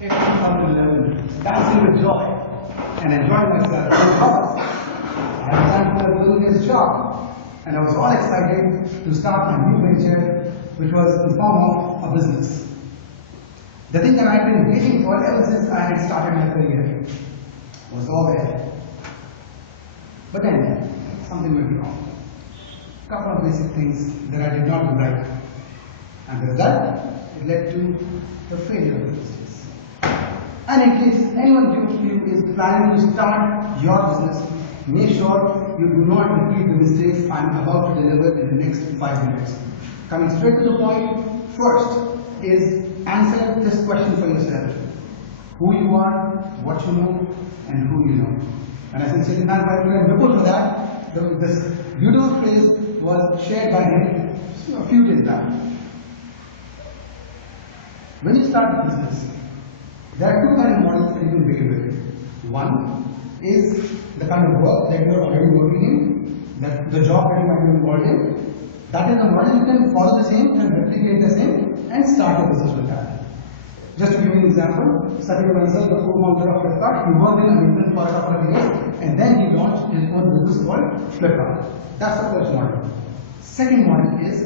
In 2011, dancing with joy and enjoying myself because I had time for doing this job, and I was all excited to start my new venture, which was in form of a business. The thing that I had been waiting for ever since I had started my career was all there. But then, something went wrong. A couple of basic things that I did not do right. And the result, it led to the failure of the business. And in case anyone of you is planning to start your business, make sure you do not repeat the mistakes I am about to deliver in the next 5 minutes. Coming straight to the point, first is answer this question for yourself. Who you are, what you know, and who you know. And I sincerely thank my friend Vipul for that. This beautiful phrase was shared by him a few days back. When you start a business, there are two kind of models that you can begin with. One is the kind of work that you are already working in, the job that you might be involved in. That is the model you can follow the same and replicate the same and start your business with that. Just to give you an example, Satya Bansal, the co-founder of Flipkart, he worked in American for a couple of years and then he launched his own business called Flipkart. That's the first model. Second model is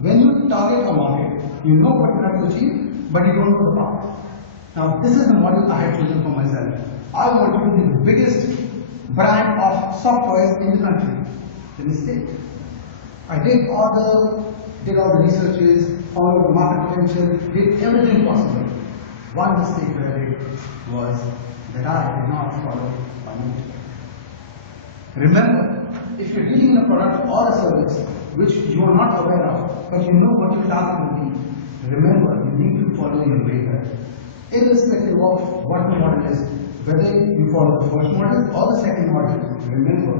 when you target a market, you know what you have to achieve, but you don't know the path. Now, this is the model I had chosen for myself. I want to be the biggest brand of soft toys in the country. The mistake. I did all the researches, found the market potential, did everything possible. One mistake that I did was that I did not follow my mentor. Remember, if you're dealing in a product or a service which you are not aware of, but you know what your task will be, remember, you need to follow your mentor. Irrespective of what the model is, whether you follow the first model or the second model, remember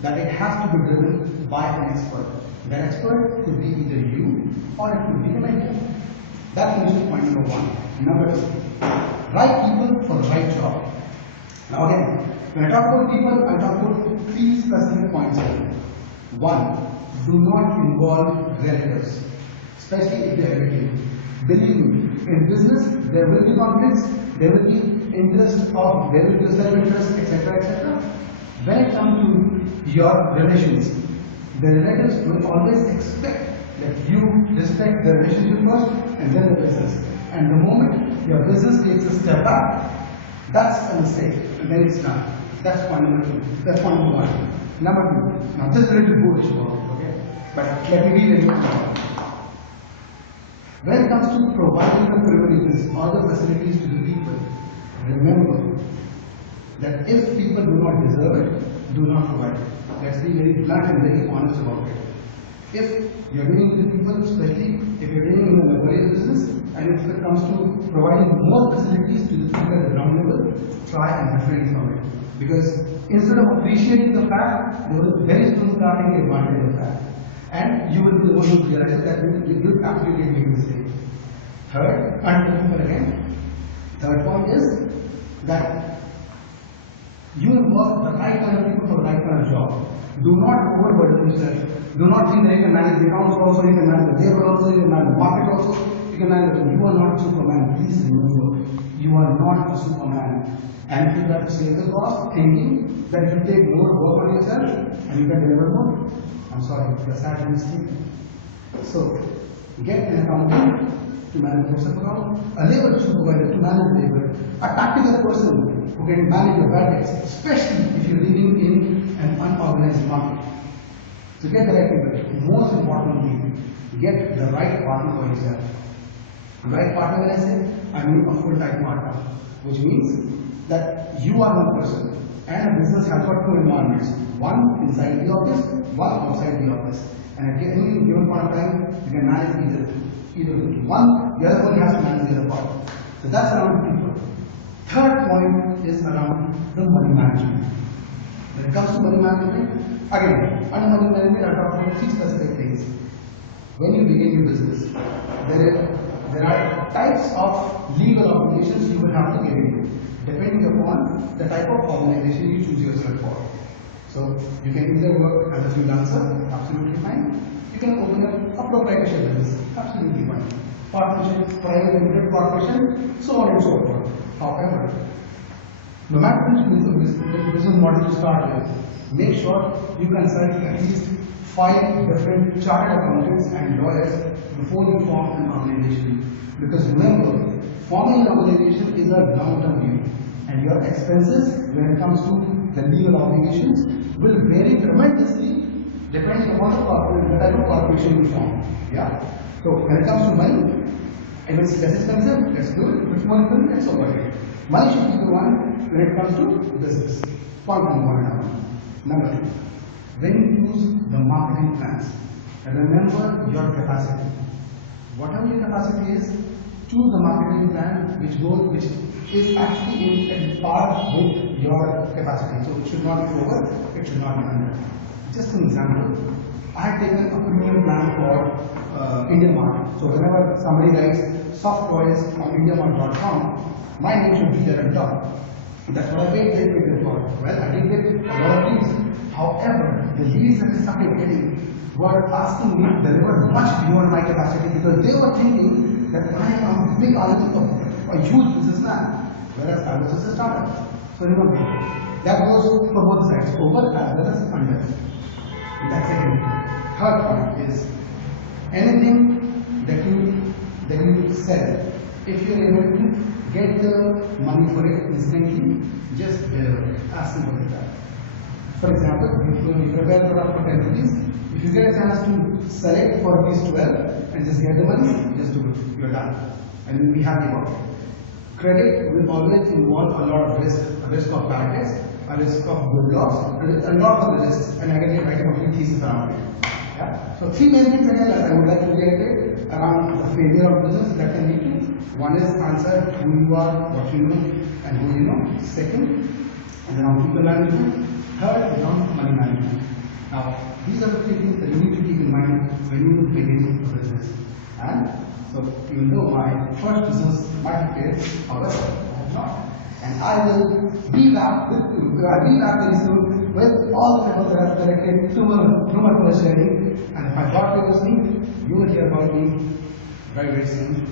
that it has to be driven by an expert. That expert could be either you or it could be the mentor. That brings to point number one. Number two, right people for the right job. Now again, when I talk about people, I talk about three specific points here. One, do not involve relatives, especially if they are related. Believe me, in business, there will be conflicts, there will be there will be self-interest, etc., etc. When it comes to your relations, the relatives will always expect that you respect the relationship first and then the business. And the moment your business takes a step back, that's a mistake, and then it's done. That's point number two. That's point number one. Number two, now this is a little bullish about it, okay? But let me read a little more. When it comes to providing the privileges or the facilities to the people, remember that if people do not deserve it, do not provide it. Let's be very blunt and very honest about it. If you're dealing with people, especially if you're dealing in a laborious business, and if it comes to providing more facilities to the people at the ground level, try and refrain from it. Because instead of appreciating the fact, they will very soon start taking advantage of that. And you will be the one who realizes that you absolutely made a mistake. Third, and again, third point is that you work the right kind of people for the right kind of job. Do not overburden yourself. Do not think that you can manage the accounts also, you can manage the labor also, you can manage the market also, you can manage it. You are not a Superman. Please remember, you are not a Superman. And if you have to save the cost, thinking that if you take more work on yourself and you can deliver more, I'm sorry, you're sadly mistaken. So, get an accountant to manage your account, a labor supervisor to manage labor, a tactical person who can manage your budgets, especially if you're living in an unorganized market. So get the right people. Most importantly, get the right partner for yourself. The right partner, when I say, I mean a full-time partner, which means that you are one person and a business has got two environments, one inside the office, one outside the office. And at any given point of time, you can manage either one, the other one has to manage the other part. So that's around people. Third point is around the money management. When it comes to money management, again, under money management, I talk about three specific things. When you begin your business, there are types of legal obligations you will have to get into, depending upon the type of organization you choose yourself for. So you can either work as a freelancer, absolutely fine. You can open up a proprietorship business, absolutely fine. Partnership, private limited corporation, so on and so forth. However, no matter which business model you start with, make sure you consult at least 5 different chartered accountants and lawyers before you form an organization. Because remember, forming an organization is a long-term view, and your expenses when it comes to the legal obligations will vary tremendously depending upon the type of corporation you form. Yeah. So when it comes to money, if it's less expensive, let's do it. If it's more expensive, let's avoid it. Money should be the one when it comes to business. Point number 1. Number 2, when you use the marketing plans, remember your capacity. Whatever your capacity is, choose the marketing plan which is actually in par with your capacity. So it should not be over, it should not be under. Just an example, I had taken a premium plan for Indian Mart. So whenever somebody writes soft toys on indiamart.com, my name should be there at the top. That's what I paid for. Well, I did get a lot of leads. However, the leads that I started getting were asking me to deliver much beyond my capacity because they were thinking that I am a big a huge businessman, whereas I was just a startup. So remember, that goes for both sides, over as well as under. That's second. Third point is anything that you sell, if you're able to get the money for it instantly, just deliver it. As simple as that. For example, if you prepare a product for 10 rupees, if you get a chance to sell it for rupees 12 and just get the money, just do it. You're done. And you'll be happy about it. Credit will always involve a lot of risk. A risk of bad debts, a risk of good loss, a lot of risks, and I can write a complete thesis around it. Yeah? So 3 main things I would like to reiterate around the failure of business that can lead to. One is answer who you are, what you know, and who you know. Second, and then on people management. Third is on money management. Now, these are the 3 things that you need to keep in mind when you begin a business. And so, even though my first business might have failed, however, I have not. And I will be back very soon with all the people that I have collected through my first journey. And if I thought you were listening, you will hear about me very, very soon.